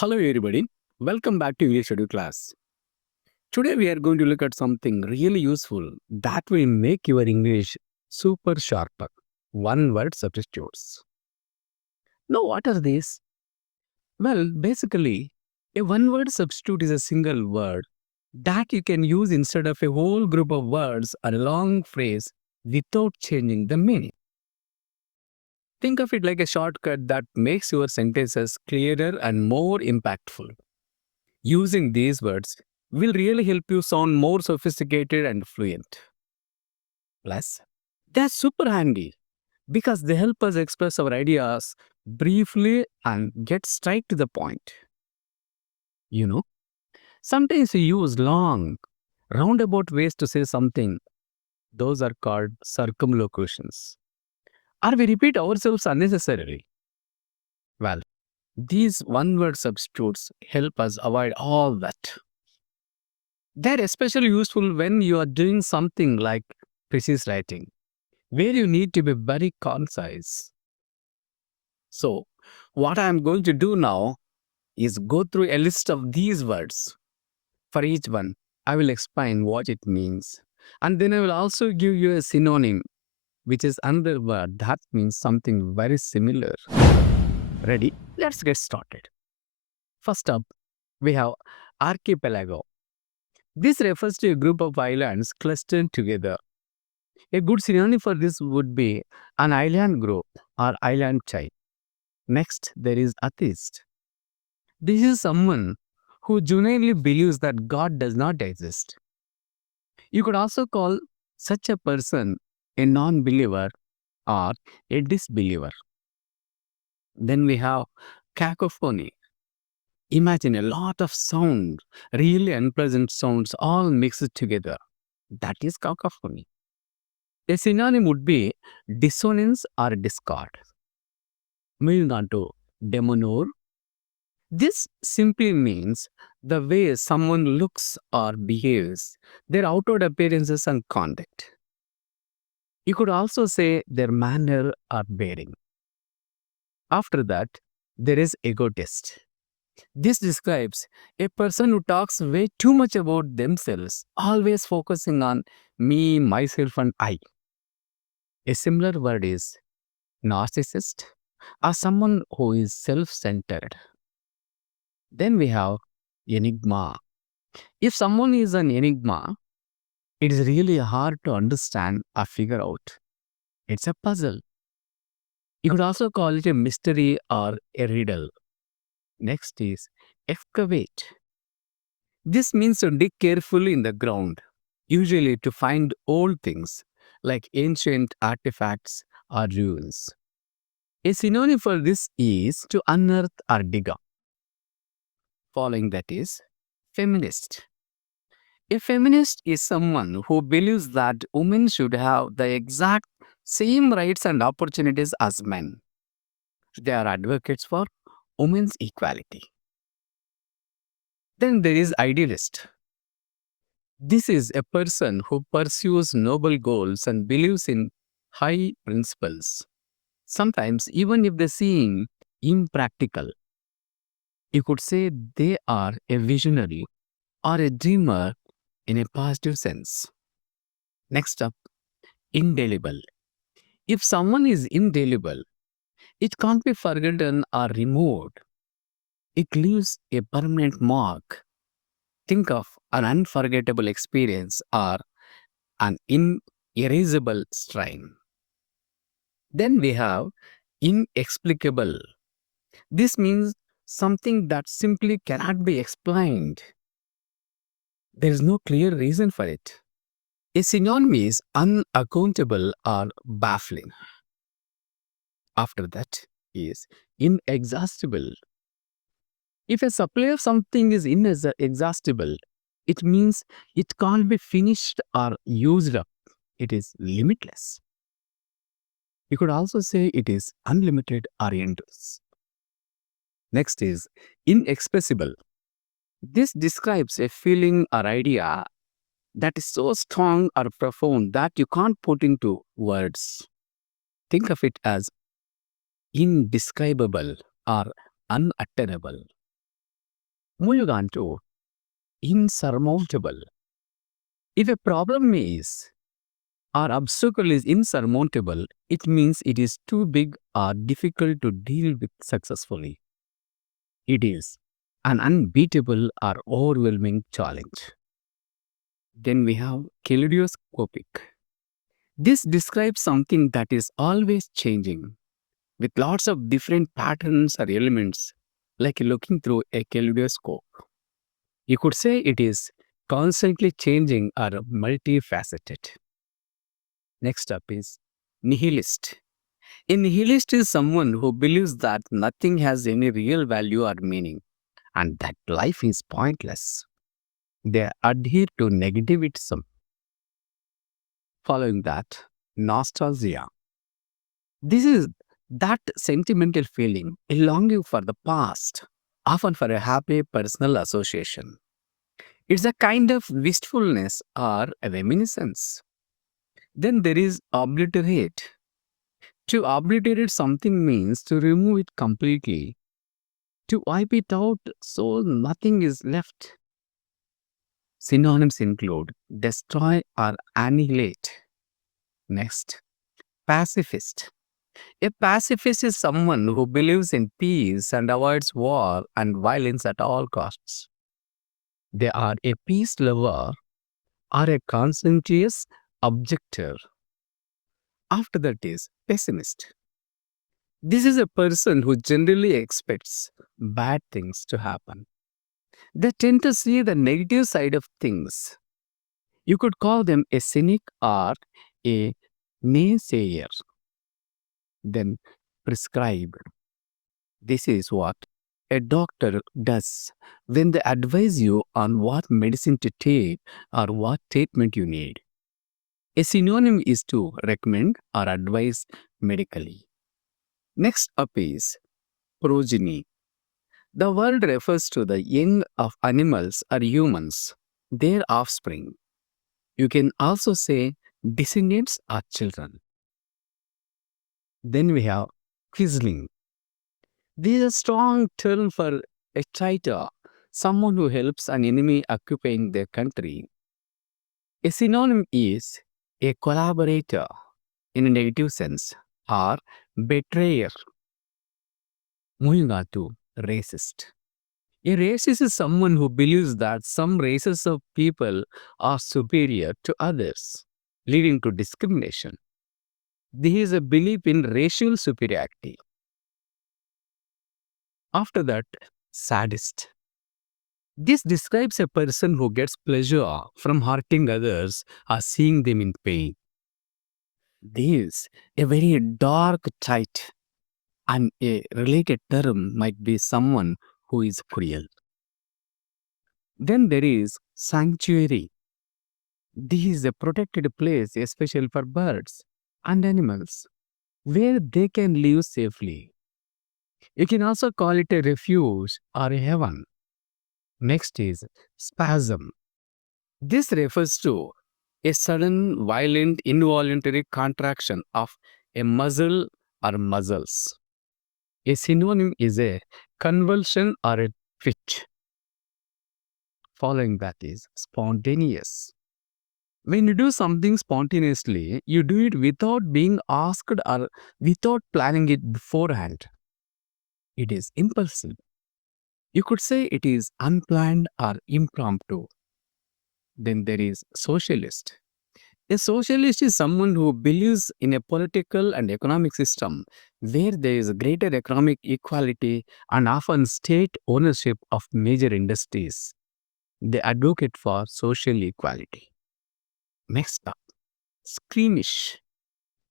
Hello, everybody. Welcome back to Edu Claz. Today, we are going to look at something really useful that will make your English super sharper. One word substitutes. Now, what are these? Well, basically, a one word substitute is a single word that you can use instead of a whole group of words or a long phrase without changing the meaning. Think of it like a shortcut that makes your sentences clearer and more impactful. Using these words will really help you sound more sophisticated and fluent. Plus, they're super handy because they help us express our ideas briefly and get straight to the point. You know, sometimes we use long, roundabout ways to say something. Those are called circumlocutions. Or we repeat ourselves unnecessarily. Well, these one word substitutes help us avoid all that. They're especially useful when you are doing something like precise writing, where you need to be very concise. So, what I'm going to do now is go through a list of these words. For each one, I will explain what it means. And then I will also give you a synonym, which is another word that means something very similar. Ready? Let's get started. First up, we have archipelago. This refers to a group of islands clustered together. A good synonym for this would be an island group or island chain. Next, there is atheist. This is someone who genuinely believes that God does not exist. You could also call such a person a non believer or a disbeliever. Then we have cacophony. Imagine a lot of sound, really unpleasant sounds all mixed together. That is cacophony. A synonym would be dissonance or discord. Moving on to demonor. This simply means the way someone looks or behaves, their outward appearances and conduct. You could also say their manner or bearing. After that, there is egotist. This describes a person who talks way too much about themselves, always focusing on me, myself, and I. A similar word is narcissist or someone who is self centered. Then we have enigma. If someone is an enigma, it is really hard to understand or figure out. It's a puzzle. You could also call it a mystery or a riddle. Next is excavate. This means to dig carefully in the ground, usually to find old things like ancient artifacts or ruins. A synonym for this is to unearth or dig up. Following that is feminist. A feminist is someone who believes that women should have the exact same rights and opportunities as men. They are advocates for women's equality. Then there is idealist. This is a person who pursues noble goals and believes in high principles. Sometimes, even if they seem impractical, you could say they are a visionary or a dreamer in a positive sense. Next up, indelible. If someone is indelible, it can't be forgotten or removed. It leaves a permanent mark. Think of an unforgettable experience or an inerasable strain. Then we have inexplicable. This means something that simply cannot be explained. There is no clear reason for it. A synonym is unaccountable or baffling. After that is inexhaustible. If a supply of something is inexhaustible, it means it can't be finished or used up. It is limitless. You could also say it is unlimited or endless. Next is inexpressible. This describes a feeling or idea that is so strong or profound that you can't put into words. Think of it as indescribable or unutterable. Moving on to insurmountable. If a problem is or obstacle is insurmountable, it means it is too big or difficult to deal with successfully. It is an unbeatable or overwhelming challenge. Then we have kaleidoscopic. This describes something that is always changing with lots of different patterns or elements, like looking through a kaleidoscope. You could say it is constantly changing or multifaceted. Next up is nihilist. A nihilist is someone who believes that nothing has any real value or meaning and that life is pointless. They adhere to negativism. Following that, nostalgia. This is that sentimental feeling, a longing for the past, often for a happy personal association. It's a kind of wistfulness or a reminiscence. Then there is obliterate. To obliterate something means to remove it completely, to wipe it out so nothing is left. Synonyms include destroy or annihilate. Next, pacifist. A pacifist is someone who believes in peace and avoids war and violence at all costs. They are a peace lover or a conscientious objector. After that is pessimist. This is a person who generally expects bad things to happen. They tend to see the negative side of things. You could call them a cynic or a naysayer. Then prescribe. This is what a doctor does when they advise you on what medicine to take or what treatment you need. A synonym is to recommend or advise medically. Next up is progeny. The word refers to the young of animals or humans, their offspring. You can also say descendants or children. Then we have quisling. This is a strong term for a traitor, someone who helps an enemy occupying their country. A synonym is a collaborator in a negative sense or betrayer. Moving on to racist. A racist is someone who believes that some races of people are superior to others, leading to discrimination. This is a belief in racial superiority. After that, sadist. This describes a person who gets pleasure from hurting others or seeing them in pain. This a very dark trait, and a related term might be someone who is cruel. Then there is sanctuary. This is a protected place, especially for birds and animals, where they can live safely. You can also call it a refuge or a heaven. Next is spasm. This refers to a sudden, violent, involuntary contraction of a muscle or muscles. A synonym is a convulsion or a twitch. Following that is spontaneous. When you do something spontaneously, you do it without being asked or without planning it beforehand. It is impulsive. You could say it is unplanned or impromptu. Then there is socialist. A socialist is someone who believes in a political and economic system where there is greater economic equality and often state ownership of major industries. They advocate for social equality. Next up, squeamish.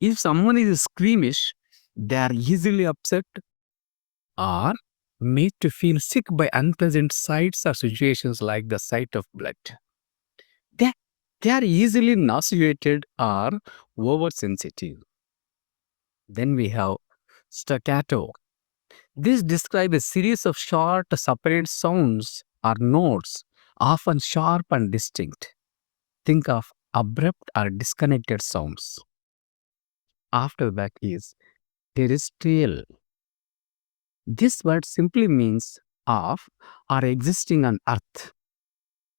If someone is squeamish, they are easily upset or made to feel sick by unpleasant sights or situations like the sight of blood. They, they are easily nauseated or oversensitive. Then we have staccato. This describes a series of short, separate sounds or notes, often sharp and distinct. Think of abrupt or disconnected sounds. After that is terrestrial. This word simply means of or existing on earth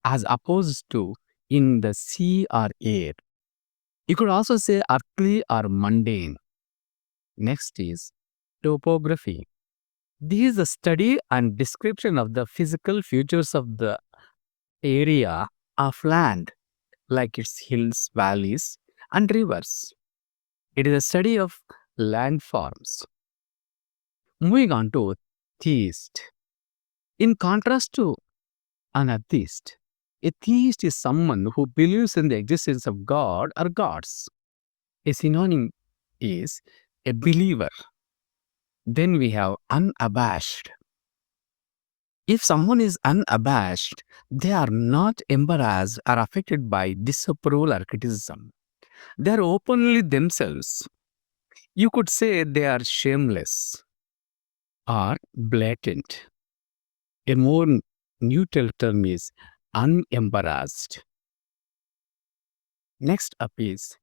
as opposed to in the sea or air. You could also say earthly or mundane. Next is topography. This is the study and description of the physical features of the area of land, like its hills, valleys, and rivers. It is a study of landforms. Moving on to theist. In contrast to an atheist, a theist is someone who believes in the existence of God or gods. A synonym is a believer. Then we have unabashed. If someone is unabashed, they are not embarrassed or affected by disapproval or criticism. They are openly themselves. You could say they are shameless or blatant. A more neutral term is unembarrassed. Next up is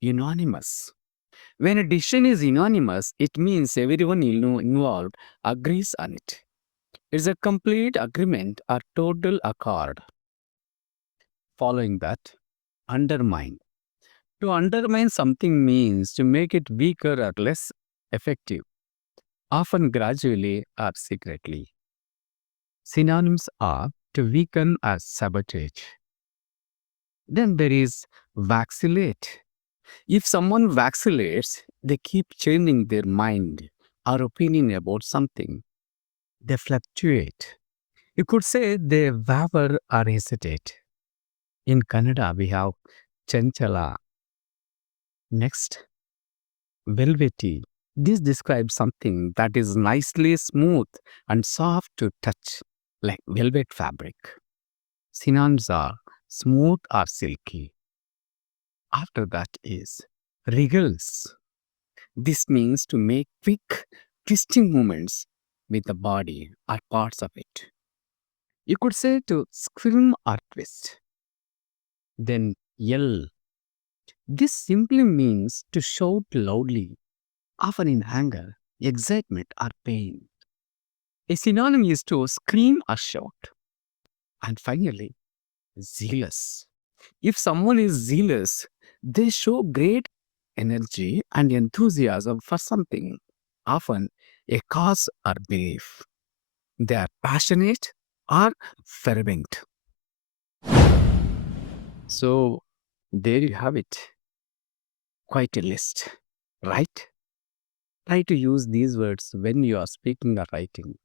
unanimous. When a decision is unanimous, it means everyone involved agrees on it. It's a complete agreement or total accord. Following that, undermine. To undermine something means to make it weaker or less effective, often gradually or secretly. Synonyms are to weaken or sabotage. Then there is vacillate. If someone vacillates, they keep changing their mind or opinion about something. They fluctuate. You could say they waver or hesitate. In Kannada, we have chanchala. Next, velvety. This describes something that is nicely smooth and soft to touch, like velvet fabric. Synonyms are smooth or silky. After that is wriggles. This means to make quick twisting movements with the body or parts of it. You could say to scream or twist. Then yell. This simply means to shout loudly, often in anger, excitement, or pain. A synonym is to scream or shout. And finally, zealous. If someone is zealous, they show great energy and enthusiasm for something, often a cause or belief. They are passionate or fervent. So, there you have it. Quite a list, right? Try to use these words when you are speaking or writing.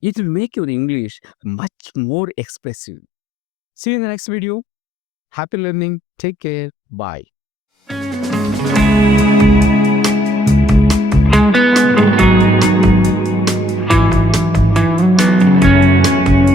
It will make your English much more expressive. See you in the next video. Happy learning. Take care. Bye.